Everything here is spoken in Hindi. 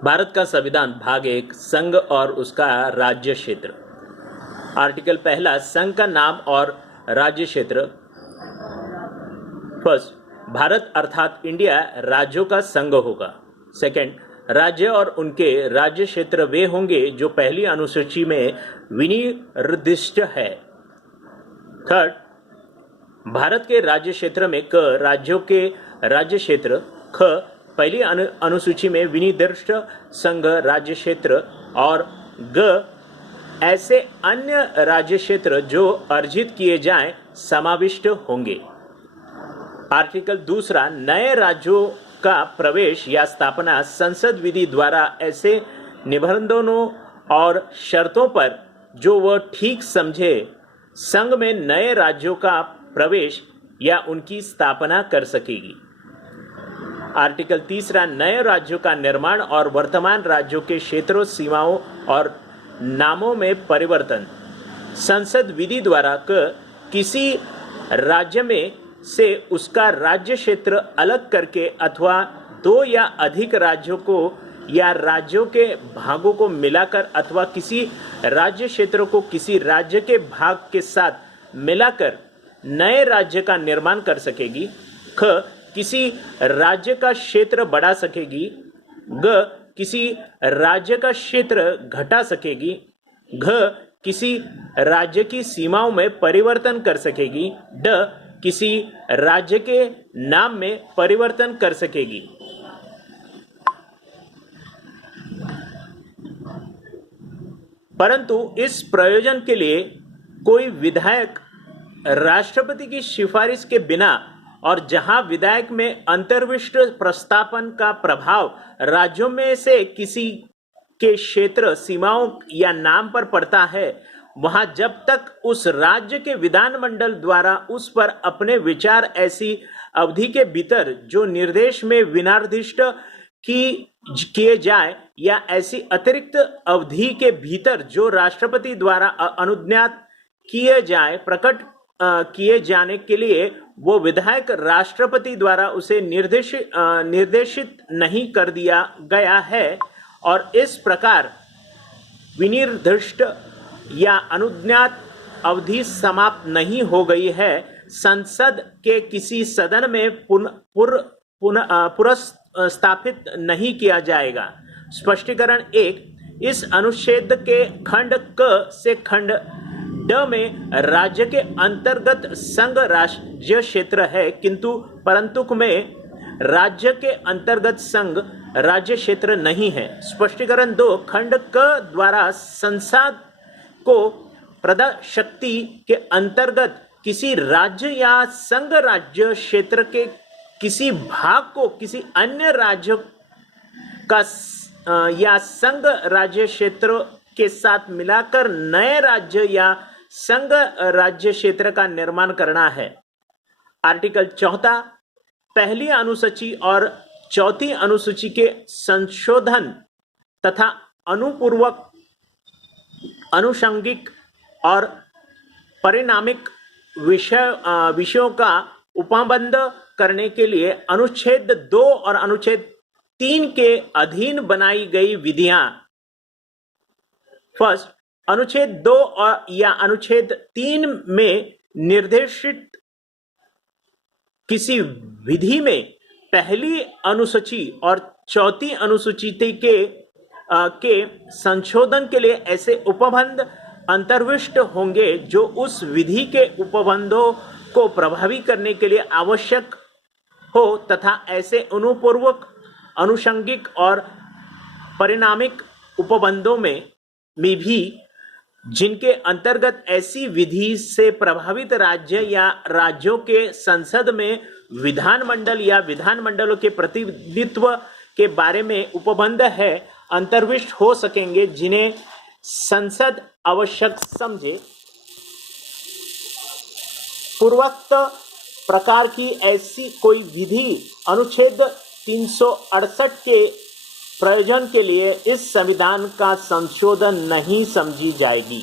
भारत का संविधान भाग 1 संघ और उसका राज्य क्षेत्र। आर्टिकल पहला, संघ का नाम और राज्य क्षेत्र। फर्स्ट, भारत अर्थात इंडिया राज्यों का संघ होगा। सेकंड, राज्य और उनके राज्य क्षेत्र वे होंगे जो पहली अनुसूची में विनिर्दिष्ट है। थर्ड, भारत के राज्य क्षेत्र में क राज्यों के राज्य क्षेत्र, ख पहली अनुसूची में विनिर्दिष्ट संघ राज्य क्षेत्र और ग ऐसे अन्य राज्य क्षेत्र जो अर्जित किए जाएं समाविष्ट होंगे। आर्टिकल दूसरा, नए राज्यों का प्रवेश या स्थापना संसद विधि द्वारा ऐसे निबंधनों और शर्तों पर जो वह ठीक समझे संघ में नए राज्यों का प्रवेश या उनकी स्थापना कर सकेगी। आर्टिकल तीसरा, नए राज्यों का निर्माण और वर्तमान राज्यों के क्षेत्रों, सीमाओं और नामों में परिवर्तन संसद विधि द्वारा किसी राज्य में से उसका राज्य क्षेत्र अलग करके अथवा दो या अधिक राज्यों को या राज्यों के भागों को मिलाकर अथवा किसी राज्य क्षेत्र को किसी राज्य के भाग के साथ मिलाकर नए राज्य का निर्माण कर सकेगी। ख किसी राज्य का क्षेत्र बढ़ा सकेगी। ग किसी राज्य का क्षेत्र घटा सकेगी। घ किसी राज्य की सीमाओं में परिवर्तन कर सकेगी। ड किसी राज्य के नाम में परिवर्तन कर सकेगी। परंतु इस प्रयोजन के लिए कोई विधायक राष्ट्रपति की सिफारिश के बिना और जहां विधायक में अंतर्विष्ट प्रस्तापन का प्रभाव राज्यों में से किसी के क्षेत्र, सीमाओं या नाम पर पड़ता है, वहां जब तक उस राज्य के विधानमंडल द्वारा उस पर अपने विचार ऐसी अवधि के भीतर जो निर्देश में विनिर्दिष्ट किए जाए या ऐसी अतिरिक्त अवधि के भीतर जो राष्ट्रपति द्वारा अनुज्ञात किए जाए प्रकट किए जाने के लिए वो विधायक राष्ट्रपति द्वारा उसे निर्देशित नहीं कर दिया गया है और इस प्रकार विनिर्दिष्ट या अनुज्ञात अवधि समाप्त नहीं हो गई है, संसद के किसी सदन में पुनर्स्थापित नहीं किया जाएगा। स्पष्टीकरण 1, इस अनुच्छेद के खंड क से खंड ड में राज्य के अंतर्गत संघ राज्य क्षेत्र है, किंतु परंतु में राज्य के अंतर्गत संघ राज्य क्षेत्र नहीं है। स्पष्टीकरण 2, खंड क द्वारा संसद को प्रदत्त शक्ति के अंतर्गत किसी राज्य या संघ राज्य क्षेत्र के किसी भाग को किसी अन्य राज्य का या संघ राज्य क्षेत्र के साथ मिलाकर नए राज्य या संघ राज्य क्षेत्र का निर्माण करना है। आर्टिकल चौथा, पहली अनुसूची और चौथी अनुसूची के संशोधन तथा अनुपूर्वक अनुषंगिक और परिणामिक विषयों का उपबंध करने के लिए अनुच्छेद 2 और अनुच्छेद 3 के अधीन बनाई गई विधियां। फर्स्ट, अनुच्छेद 2 या अनुच्छेद 3 में निर्देशित किसी विधि में पहली अनुसूची और चौथी अनुसूची के संशोधन के लिए ऐसे उपबंध अंतर्विष्ट होंगे जो उस विधि के उपबंधों को प्रभावी करने के लिए आवश्यक हो तथा ऐसे अनुपूर्वक अनुषंगिक और परिणामिक उपबंधों में भी जिनके अंतर्गत ऐसी विधि से प्रभावित राज्य या राज्यों के संसद में विधानमंडल या विधानमंडलों के प्रतिनिधित्व के बारे में उपबंध है अंतर्विष्ट हो सकेंगे, जिन्हें संसद आवश्यक समझे। पूर्वोक्त प्रकार की ऐसी कोई विधि अनुच्छेद 368 के प्रयोजन के लिए इस संविधान का संशोधन नहीं समझी जाएगी।